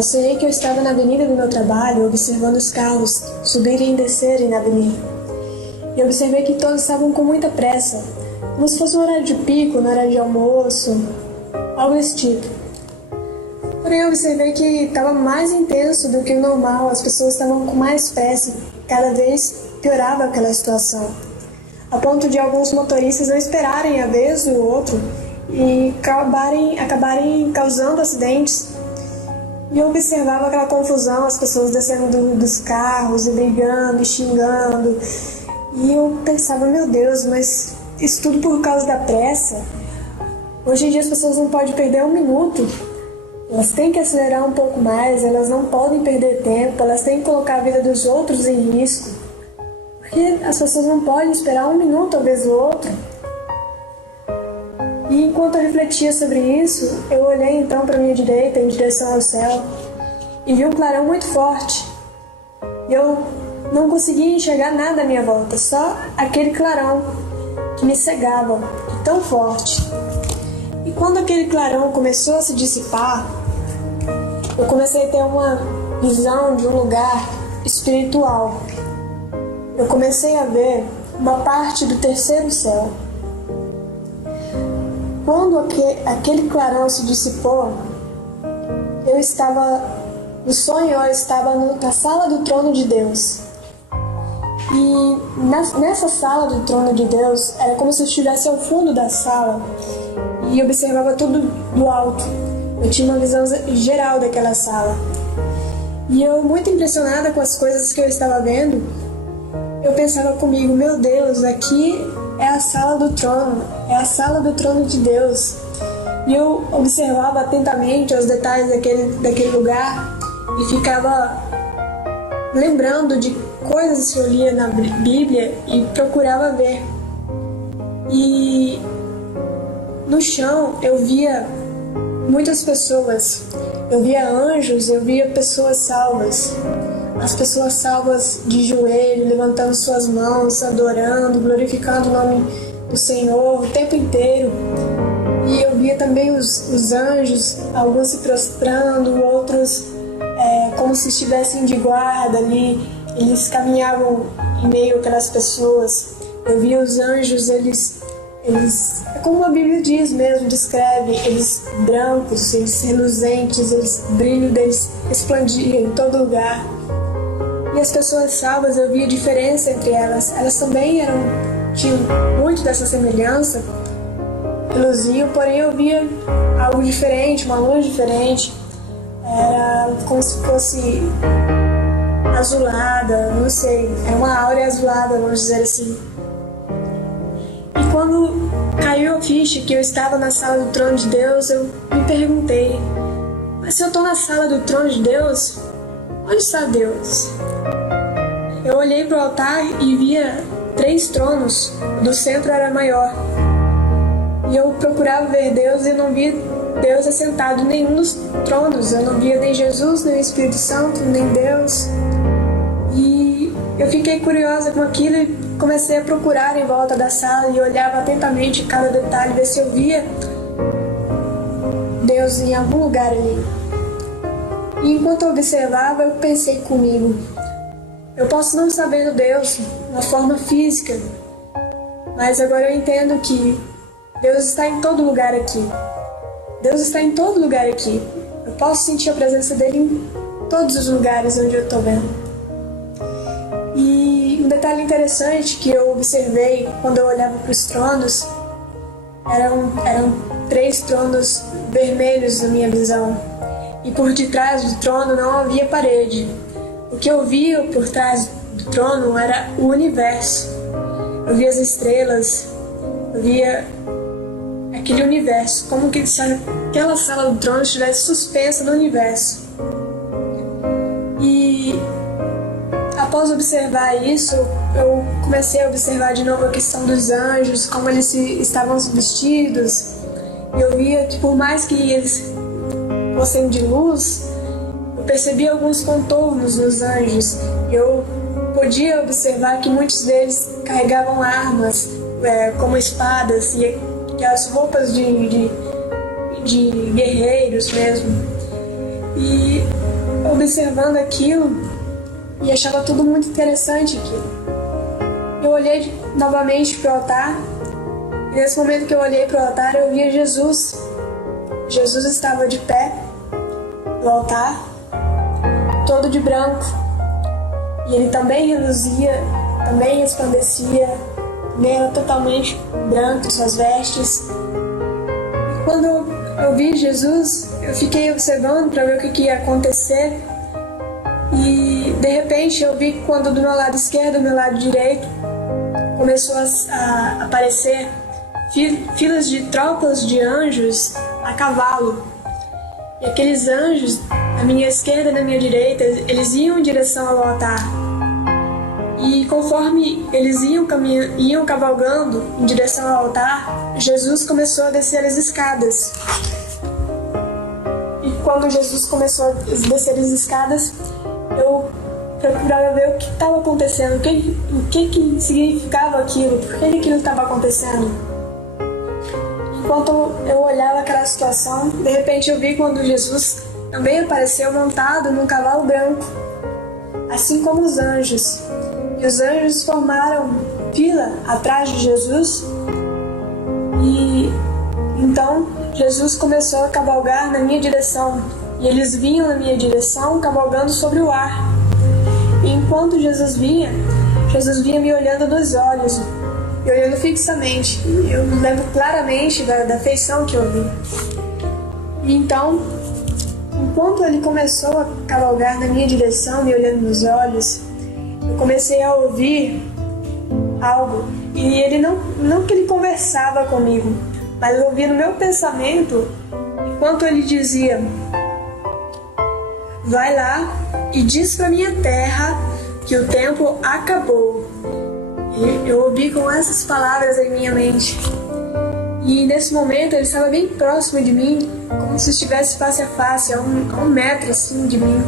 Eu sonhei que eu estava na avenida do meu trabalho, observando os carros subirem e descerem na avenida. E observei que todos estavam com muita pressa, como se fosse um horário de pico, no horário de almoço, algo desse tipo. Porém, eu observei que estava mais intenso do que o normal, as pessoas estavam com mais pressa, cada vez piorava aquela situação, a ponto de alguns motoristas não esperarem a vez do outro e acabarem causando acidentes. E eu observava aquela confusão, as pessoas descendo dos carros e brigando e xingando. E eu pensava, meu Deus, mas isso tudo por causa da pressa? Hoje em dia as pessoas não podem perder um minuto. Elas têm que acelerar um pouco mais, elas não podem perder tempo, elas têm que colocar a vida dos outros em risco. Porque as pessoas não podem esperar um minuto ao vez do outro. E enquanto eu refletia sobre isso, eu olhei então para minha direita, em direção ao céu, e vi um clarão muito forte. E eu não conseguia enxergar nada à minha volta, só aquele clarão que me cegava, tão forte. E quando aquele clarão começou a se dissipar, eu comecei a ter uma visão de um lugar espiritual. Eu comecei a ver uma parte do terceiro céu. Quando aquele clarão se dissipou, no sonho eu estava na sala do trono de Deus. E nessa sala do trono de Deus, era como se eu estivesse ao fundo da sala e observava tudo do alto. Eu tinha uma visão geral daquela sala. E eu, muito impressionada com as coisas que eu estava vendo, eu pensava comigo, meu Deus, aqui é a sala do trono, é a sala do trono de Deus. E eu observava atentamente os detalhes daquele lugar e ficava lembrando de coisas que eu lia na Bíblia e procurava ver. E no chão eu via muitas pessoas, eu via anjos, eu via pessoas salvas. As pessoas salvas de joelho, levantando suas mãos, adorando, glorificando o nome do Senhor o tempo inteiro. E eu via também os anjos, alguns se prostrando, outros como se estivessem de guarda ali. Eles caminhavam em meio àquelas pessoas. Eu via os anjos, eles como a Bíblia diz mesmo, descreve, eles brancos, eles reluzentes, o brilho deles resplandia em todo lugar. E as pessoas salvas, eu via diferença entre elas. Elas também tinham muito dessa semelhança, reluziam, porém eu via algo diferente, uma luz diferente. Era como se fosse azulada, não sei, era uma áurea azulada, vamos dizer assim. E quando caiu a ficha que eu estava na sala do trono de Deus, eu me perguntei, mas se eu estou na sala do trono de Deus, onde está Deus? Eu olhei para o altar e via 3 tronos, o do centro era maior. E eu procurava ver Deus e não via Deus assentado em nenhum dos tronos. Eu não via nem Jesus, nem o Espírito Santo, nem Deus. E eu fiquei curiosa com aquilo e comecei a procurar em volta da sala e olhava atentamente cada detalhe, ver se eu via Deus em algum lugar ali. E enquanto eu observava, eu pensei comigo, eu posso não estar vendo Deus na forma física, mas agora eu entendo que Deus está em todo lugar aqui. Deus está em todo lugar aqui. Eu posso sentir a presença dele em todos os lugares onde eu estou vendo. E um detalhe interessante que eu observei quando eu olhava para os tronos, eram 3 tronos vermelhos na minha visão. E por detrás do trono não havia parede. O que eu via por trás do trono era o universo. Eu via as estrelas, eu via aquele universo, como que se aquela sala do trono estivesse suspensa no universo. E após observar isso, eu comecei a observar de novo a questão dos anjos, como eles estavam vestidos. Eu via que por mais que eles fossem de luz, eu percebi alguns contornos nos anjos. Eu podia observar que muitos deles carregavam armas, como espadas e as roupas de guerreiros mesmo. E observando aquilo e achava tudo muito interessante aquilo. Eu olhei novamente para o altar e nesse momento que eu olhei para o altar eu via Jesus. Jesus estava de pé no altar, todo de branco, e ele também reluzia, também resplandecia, também era totalmente branco, suas vestes. E quando eu vi Jesus, eu fiquei observando para ver o que ia acontecer, e de repente eu vi quando do meu lado esquerdo e do meu lado direito começou a aparecer filas de tropas de anjos a cavalo. E aqueles anjos, na minha esquerda e na minha direita, eles iam em direção ao altar. E conforme eles iam cavalgando em direção ao altar, Jesus começou a descer as escadas. E quando Jesus começou a descer as escadas, eu procurava ver o que estava acontecendo, o que significava aquilo, por que aquilo estava acontecendo. Enquanto eu olhava aquela situação, de repente eu vi quando Jesus também apareceu montado num cavalo branco, assim como os anjos. E os anjos formaram fila atrás de Jesus. E então Jesus começou a cavalgar na minha direção. E eles vinham na minha direção cavalgando sobre o ar. E enquanto Jesus vinha me olhando nos olhos, e olhando fixamente. Eu lembro claramente da feição que eu vi. E então, enquanto ele começou a cavalgar na minha direção, me olhando nos olhos, eu comecei a ouvir algo. E ele não que ele conversava comigo, mas eu ouvia no meu pensamento, enquanto ele dizia: vai lá e diz para minha terra que o tempo acabou. Eu ouvi com essas palavras em minha mente. E nesse momento ele estava bem próximo de mim, como se estivesse face a face, a um metro assim de mim,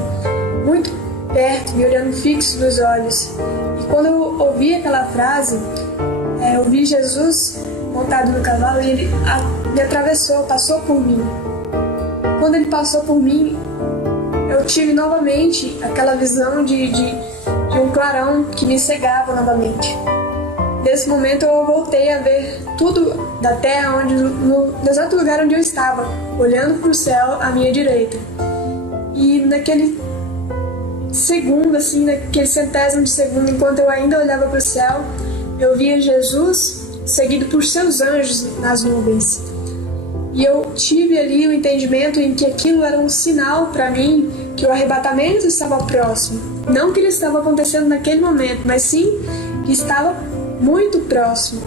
muito perto, me olhando fixo nos olhos. E quando eu ouvi aquela frase, eu vi Jesus montado no cavalo e ele me atravessou, passou por mim. Quando ele passou por mim, eu tive novamente aquela visão de um clarão que me cegava novamente. Nesse momento eu voltei a ver tudo da terra no exato lugar onde eu estava, olhando para o céu à minha direita. E naquele segundo, assim, naquele centésimo de segundo, enquanto eu ainda olhava para o céu, eu via Jesus seguido por seus anjos nas nuvens. E eu tive ali o entendimento em que aquilo era um sinal para mim que o arrebatamento estava próximo. Não que ele estava acontecendo naquele momento, mas sim que estava muito próximo.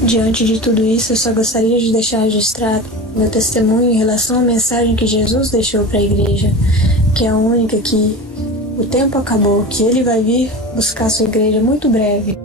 Diante de tudo isso, eu só gostaria de deixar registrado meu testemunho em relação à mensagem que Jesus deixou para a igreja, que é a única que o tempo acabou, que ele vai vir buscar sua igreja muito breve.